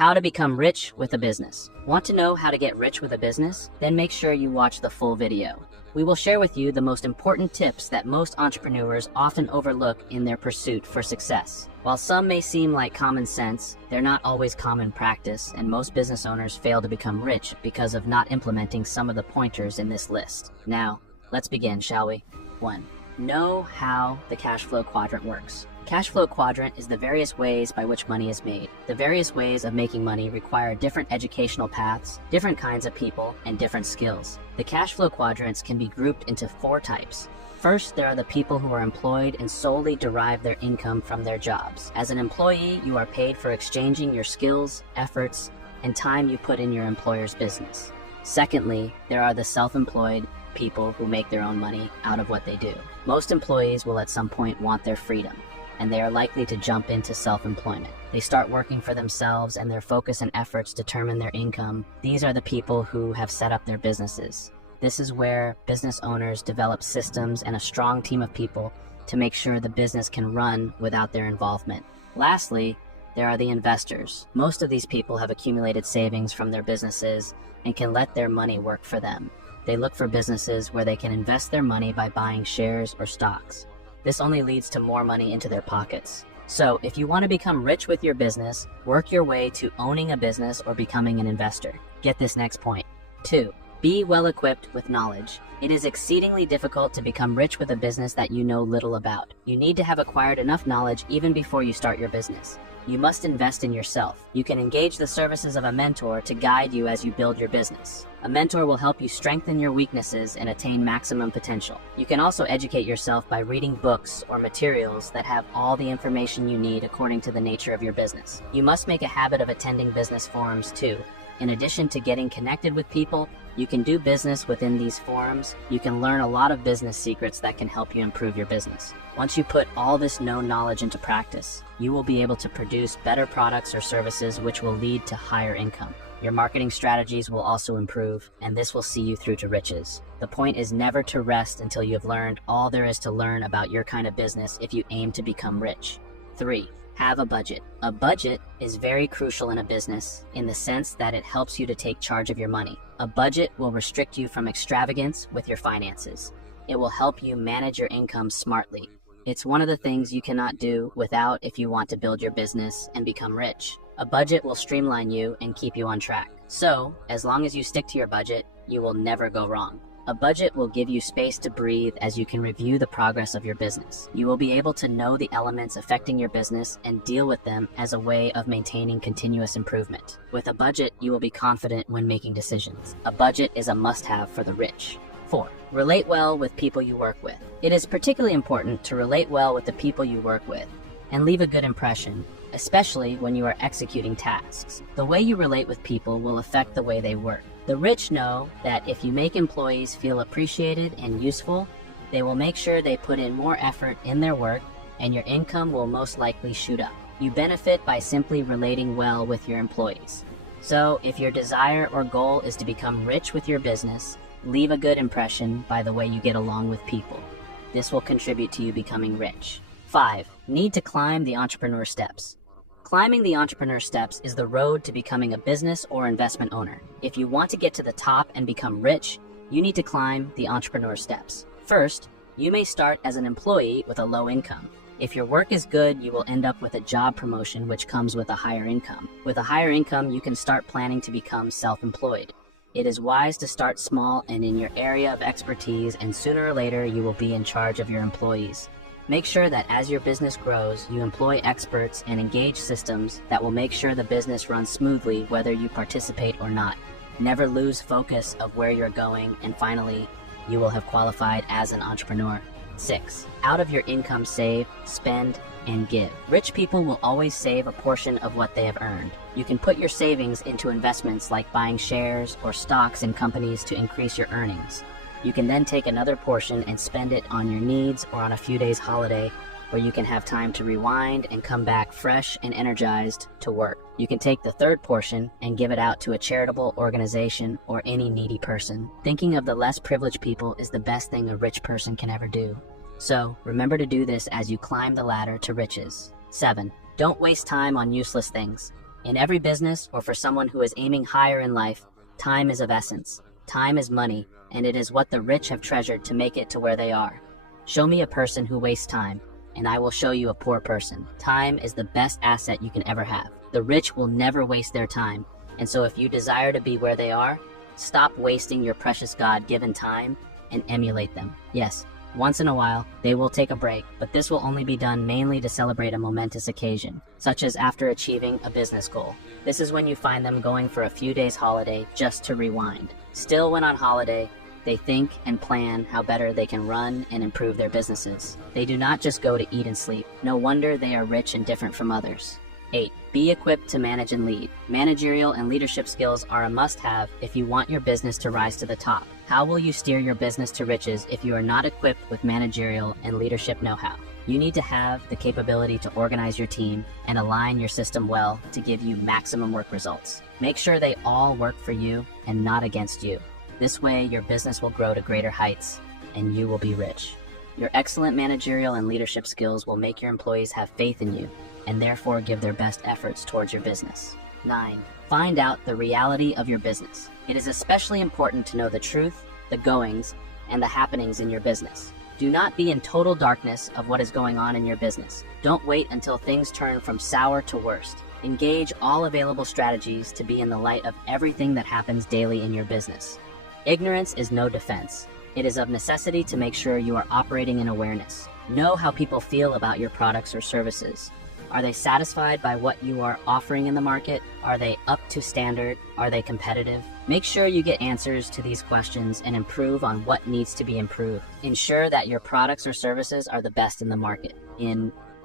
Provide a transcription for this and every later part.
How to become rich with a business. Want to know how to get rich with a business? Then make sure you watch the full video. We will share with you the most important tips that most entrepreneurs often overlook in their pursuit for success. While some may seem like common sense, they're not always common practice, and most business owners fail to become rich because of not implementing some of the pointers in this list. Now, let's begin, shall we? 1. Know how the cash flow quadrant works. Cash flow quadrant is the various ways by which money is made. The various ways of making money require different educational paths, different kinds of people, and different skills. The cash flow quadrants can be grouped into 4 types. First, there are the people who are employed and solely derive their income from their jobs. As an employee, you are paid for exchanging your skills, efforts, and time you put in your employer's business. Secondly, there are the self-employed people who make their own money out of what they do. Most employees will at some point want their freedom, and they are likely to jump into self-employment. They start working for themselves, and their focus and efforts determine their income. These are the people who have set up their businesses. This is where business owners develop systems and a strong team of people to make sure the business can run without their involvement. Lastly, there are the investors. Most of these people have accumulated savings from their businesses and can let their money work for them. They look for businesses where they can invest their money by buying shares or stocks. This only leads to more money into their pockets. So, if you want to become rich with your business, work your way to owning a business or becoming an investor. Get this next point. 2. Be well equipped with knowledge. It is exceedingly difficult to become rich with a business that you know little about. You need to have acquired enough knowledge even before you start your business. You must invest in yourself. You can engage the services of a mentor to guide you as you build your business. A mentor will help you strengthen your weaknesses and attain maximum potential. You can also educate yourself by reading books or materials that have all the information you need according to the nature of your business. You must make a habit of attending business forums too. In addition to getting connected with people, you can do business within these forums. You can learn a lot of business secrets that can help you improve your business. Once you put all this known knowledge into practice, you will be able to produce better products or services which will lead to higher income. Your marketing strategies will also improve, and this will see you through to riches. The point is never to rest until you have learned all there is to learn about your kind of business if you aim to become rich. 3. Have a budget. A budget is very crucial in a business in the sense that it helps you to take charge of your money. A budget will restrict you from extravagance with your finances. It will help you manage your income smartly. It's one of the things you cannot do without if you want to build your business and become rich. A budget will streamline you and keep you on track. So, as long as you stick to your budget, you will never go wrong. A budget will give you space to breathe as you can review the progress of your business. You will be able to know the elements affecting your business and deal with them as a way of maintaining continuous improvement. With a budget, you will be confident when making decisions. A budget is a must-have for the rich. 4. Relate well with people you work with. It is particularly important to relate well with the people you work with and leave a good impression, especially when you are executing tasks. The way you relate with people will affect the way they work. The rich know that if you make employees feel appreciated and useful, they will make sure they put in more effort in their work, and your income will most likely shoot up. You benefit by simply relating well with your employees. So, if your desire or goal is to become rich with your business, leave a good impression by the way you get along with people. This will contribute to you becoming rich. 5. Need to climb the entrepreneur steps. Climbing the entrepreneur steps is the road to becoming a business or investment owner. If you want to get to the top and become rich, you need to climb the entrepreneur steps. First, you may start as an employee with a low income. If your work is good, you will end up with a job promotion which comes with a higher income. With a higher income, you can start planning to become self-employed. It is wise to start small and in your area of expertise, and sooner or later you will be in charge of your employees. Make sure that as your business grows, you employ experts and engage systems that will make sure the business runs smoothly whether you participate or not. Never lose focus of where you're going, and finally, you will have qualified as an entrepreneur. 6. Out of your income, save, spend, and give. Rich people will always save a portion of what they have earned. You can put your savings into investments like buying shares or stocks in companies to increase your earnings. You can then take another portion and spend it on your needs or on a few days holiday where you can have time to rewind and come back fresh and energized to work. You can take the third portion and give it out to a charitable organization or any needy person. Thinking of the less privileged people is the best thing a rich person can ever do. So remember to do this as you climb the ladder to riches. 7. Don't waste time on useless things. In every business, or for someone who is aiming higher in life, time is of essence. Time is money, and it is what the rich have treasured to make it to where they are. Show me a person who wastes time, and I will show you a poor person. Time is the best asset you can ever have. The rich will never waste their time, and so if you desire to be where they are, stop wasting your precious God-given time and emulate them. Yes, once in a while, they will take a break, but this will only be done mainly to celebrate a momentous occasion, such as after achieving a business goal. This is when you find them going for a few days holiday just to rewind. Still, when on holiday, they think and plan how better they can run and improve their businesses. They do not just go to eat and sleep. No wonder they are rich and different from others. 8. Be equipped to manage and lead. Managerial and leadership skills are a must-have if you want your business to rise to the top. How will you steer your business to riches if you are not equipped with managerial and leadership know-how? You need to have the capability to organize your team and align your system well to give you maximum work results. Make sure they all work for you and not against you. This way, your business will grow to greater heights and you will be rich. Your excellent managerial and leadership skills will make your employees have faith in you and therefore give their best efforts towards your business. 9. Find out the reality of your business. It is especially important to know the truth, the goings, and the happenings in your business. Do not be in total darkness of what is going on in your business. Don't wait until things turn from sour to worst. Engage all available strategies to be in the light of everything that happens daily in your business. Ignorance is no defense. It is of necessity to make sure you are operating in awareness. Know how people feel about your products or services. Are they satisfied by what you are offering in the market? Are they up to standard? Are they competitive? Make sure you get answers to these questions and improve on what needs to be improved. Ensure that your products or services are the best in the market.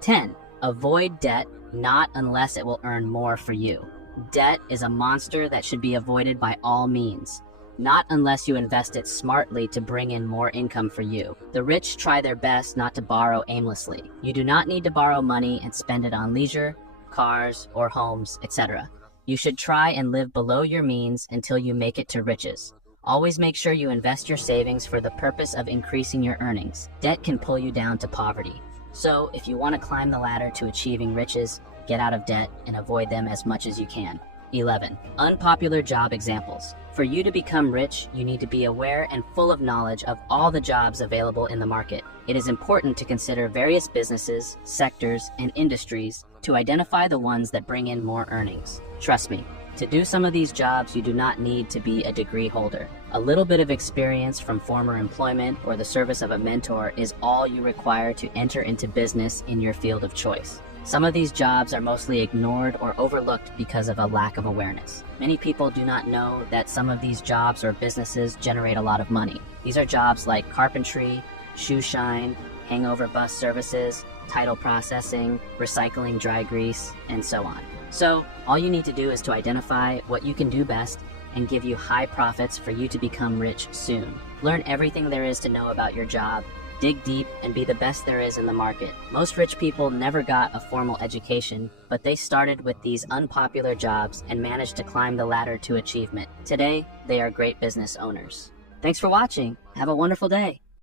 10. Avoid debt, not unless it will earn more for you. Debt is a monster that should be avoided by all means. Not unless you invest it smartly to bring in more income for you. The rich try their best not to borrow aimlessly. You do not need to borrow money and spend it on leisure, cars, or homes, etc. You should try and live below your means until you make it to riches. Always make sure you invest your savings for the purpose of increasing your earnings. Debt can pull you down to poverty. So, if you want to climb the ladder to achieving riches, get out of debt and avoid them as much as you can. 11. Unpopular job examples. For you to become rich, you need to be aware and full of knowledge of all the jobs available in the market. It is important to consider various businesses, sectors, and industries to identify the ones that bring in more earnings. Trust me, to do some of these jobs, you do not need to be a degree holder. A little bit of experience from former employment or the service of a mentor is all you require to enter into business in your field of choice. Some of these jobs are mostly ignored or overlooked because of a lack of awareness. Many people do not know that some of these jobs or businesses generate a lot of money. These are jobs like carpentry, shoe shine, hangover bus services, title processing, recycling dry grease, and so on. So, all you need to do is to identify what you can do best and give you high profits for you to become rich soon. Learn everything there is to know about your job. Dig deep and be the best there is in the market. Most rich people never got a formal education, but they started with these unpopular jobs and managed to climb the ladder to achievement. Today, they are great business owners. Thanks for watching. Have a wonderful day.